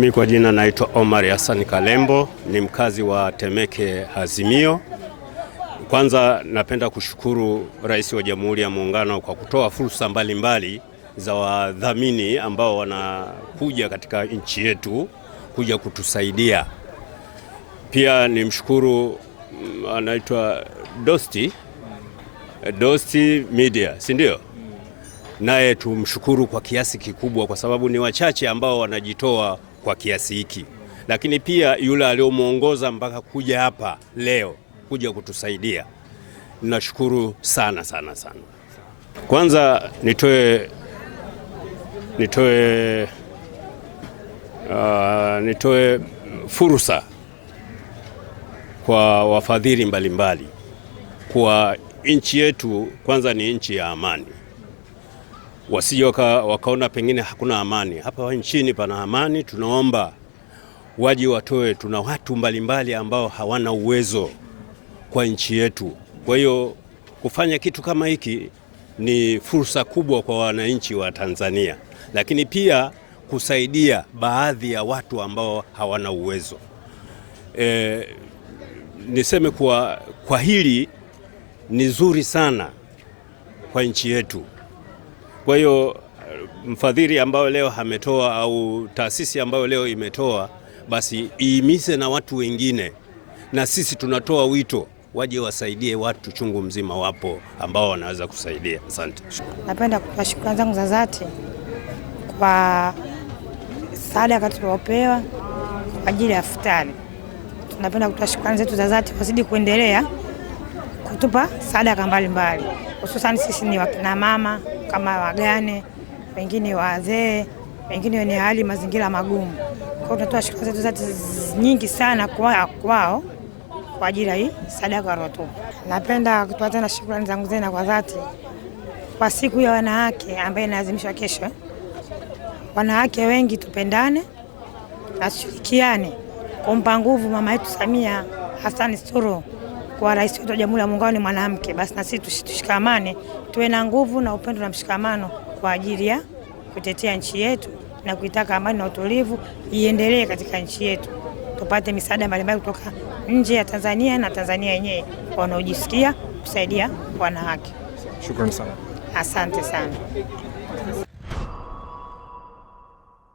Mimi kwa jina naitwa Omar Hassan Kalembo, ni mkazi wa Temeke Azimio. Kwanza napenda kushukuru Rais wa Jamhuri ya Muungano kwa kutoa fursa mbalimbali za wadhamini ambao wanakuja katika nchi yetu kuja kutusaidia. Pia nimshukuru anaitwa Dosti Media, si ndio? Naye tumshukuru kwa kiasi kikubwa kwa sababu ni wachache ambao wanajitoa kwa kiasi hiki. Lakini pia yule aliyomuongoza mpaka kuja hapa leo kuja kutusaidia, nashukuru sana sana sana. Kwanza nitoe fursa kwa wafadhili mbalimbali kwa nchi yetu. Kwanza ni nchi ya amani, wasije wakaona pengine hakuna amani. Hapa nchini pana amani. Tunaomba waje watoe, tuna watu mbalimbali ambao hawana uwezo kwa nchi yetu. Kwa hiyo kufanya kitu kama hiki ni fursa kubwa kwa wananchi wa Tanzania, lakini pia kusaidia baadhi ya watu ambao hawana uwezo. Niseme kwa hili ni zuri sana kwa nchi yetu. Kwa hiyo mfadhili ambao leo ametoa au taasisi ambayo leo imetoa, basi ihimize na watu wengine, na sisi tunatoa wito waje wasaidie watu chungu mzima, wapo ambao wanaweza kusaidia. Asante. Napenda kutoa shukrani zangu za dhati kwa msaada tuliopewa kwa ajili ya futari. Tunapenda kutoa shukrani zetu za dhati, wazidi kuendelea kutupa sadaka mbalimbali, hususan sisi ni wakina mama kama wagane, wengine wazee, wengine wenye hali mazingira magumu. Kwa hiyo tunatoa shukrani zetu za dhati nyingi sana kwao kwa ajili ya hii sadaka waliotupa. Napenda kutoa tena shukrani zangu tena kwa dhati kwa siku ya wanawake ambayo inaadhimishwa kesho. Wanawake wengi tupendane na tushirikiane kumpa nguvu mama yetu Samia Hassan Suluhu, kwa rais wetu wa Jamhuri ya Muungano ni mwanamke. Basi na sisi tushikamane, tuwe na nguvu na upendo na mshikamano kwa ajili ya kutetea nchi yetu na kuitaka amani na utulivu iendelee katika nchi yetu. Tupate misaada mbalimbali kutoka nje ya Tanzania na Tanzania yenyewe wanaojisikia kusaidia wanawake. Shukrani sana. Asante sana.